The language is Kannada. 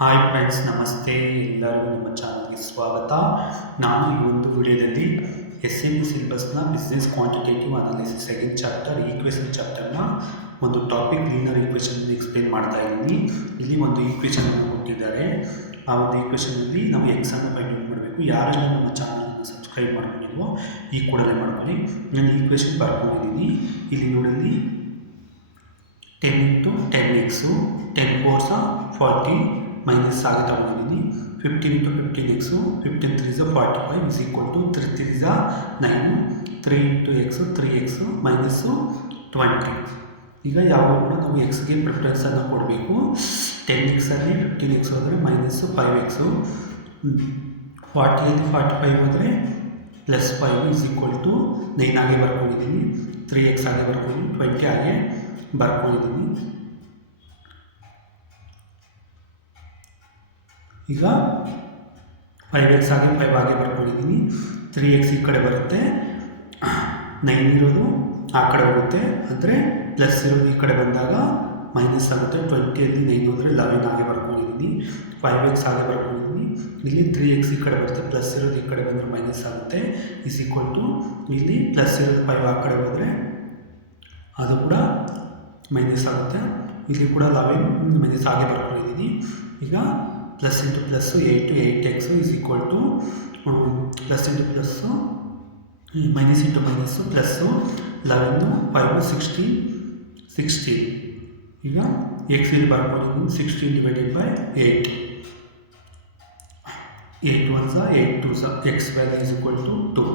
ಹಾಯ್ ಫ್ರೆಂಡ್ಸ್, ನಮಸ್ತೆ. ಎಲ್ಲರಿಗೂ ನಮ್ಮ ಚಾನಲ್ಗೆ ಸ್ವಾಗತ. ನಾನು ಈ ಒಂದು ವಿಡಿಯೋದಲ್ಲಿ SME ಸಿಲೆಬಸ್ನ business quantitative analysis second chapter equation ಚಾಪ್ಟರ್ನ ಒಂದು ಟಾಪಿಕ್ ಲೀನರ್ ಈಕ್ವೇಷನ್ ಎಕ್ಸ್ಪ್ಲೇನ್ ಮಾಡ್ತಾ ಇದ್ದೀನಿ. ಇಲ್ಲಿ ಒಂದು ಈಕ್ವೇಷನ್ ಕೊಟ್ಟಿದ್ದಾರೆ. ಆ ಒಂದು ಈಕ್ವೇಷನಲ್ಲಿ ನಾವು ಎಕ್ಸನ್ನು ಫೈಂಡ್ ಮಾಡಬೇಕು. ಯಾರೆಲ್ಲ ನಮ್ಮ ಚಾನಲನ್ನು ಸಬ್ಸ್ಕ್ರೈಬ್ ಮಾಡ್ಕೊಂಡಿಲ್ವೋ ಈ ಕೂಡಲೇ ಮಾಡ್ಕೊಳ್ಳಿ. ನಾನು ಈಕ್ವೇಷನ್ ಬರ್ಕೊಂಡಿದ್ದೀನಿ. ಇಲ್ಲಿ ನೋಡಲಿ 10 × 10x 10 4s 40 ಮೈನಸ್ ಆಗಿ ತಗೊಂಡಿದ್ದೀನಿ. 15 × 15x 15 3s 45 is equal to 3 3s 9 3 × x 3x minus 20. ಈಗ ಯಾವಾಗ ಕೂಡ ನಾವು ಎಕ್ಸ್ಗೆ ಪ್ರಿಫರೆನ್ಸನ್ನು ಕೊಡಬೇಕು. 10x ಅಲ್ಲಿ 15x ಹೋದರೆ ಮೈನಸ್ 5x, 40 45 ಹೋದರೆ ಪ್ಲಸ್ 5 is equal to 9 ಆಗಿ ಬರ್ಕೊಂಡಿದ್ದೀನಿ. 3x ಆಗಿ ಬರ್ಕೊಂಡಿದ್ದೀನಿ, 20 ಆಗಿ ಬರ್ಕೊಂಡಿದ್ದೀನಿ. ಈಗ 5x ಆಗಿ 5 ಆಗಿ ಬರ್ಕೊಂಡಿದ್ದೀನಿ. 3x ಈ ಕಡೆ ಬರುತ್ತೆ, 9 ಇರೋದು ಆ ಕಡೆ ಹೋಗುತ್ತೆ, ಅಂದರೆ ಪ್ಲಸ್ ಇರೋದು ಈ ಕಡೆ ಬಂದಾಗ ಮೈನಸ್ ಆಗುತ್ತೆ. 20ಅಲ್ಲಿ 9 ಹೋದರೆ 11 ಆಗಿ ಬರ್ಕೊಂಡಿದ್ದೀನಿ. 5x ಆಗಿ ಬರ್ಕೊಂಡಿದ್ದೀನಿ. ಇಲ್ಲಿ 3x ಈ ಕಡೆ ಬರುತ್ತೆ, ಪ್ಲಸ್ ಇರೋದು ಈ ಕಡೆ ಬಂದರೆ ಮೈನಸ್ ಆಗುತ್ತೆ. ಇಸ್ ಈಕ್ವಲ್ ಟು ಇಲ್ಲಿ ಪ್ಲಸ್ ಇರೋದು 5 ಆ ಕಡೆ ಹೋದರೆ ಅದು ಕೂಡ ಮೈನಸ್ ಆಗುತ್ತೆ. ಇಲ್ಲಿ ಕೂಡ 11 ಮೈನಸ್ ಆಗಿ ಬರ್ಕೊಂಡಿದ್ದೀನಿ. ಈಗ plus into plus 8x is equal to plus into plus minus into minus plus 11 5 16. ಈಗ x ಇಲ್ಲಿ ಬರ್ಕೊಂಡಿದ್ದೀನಿ. 16 divided by 8 8 1s 8 2s x value is equal to 2.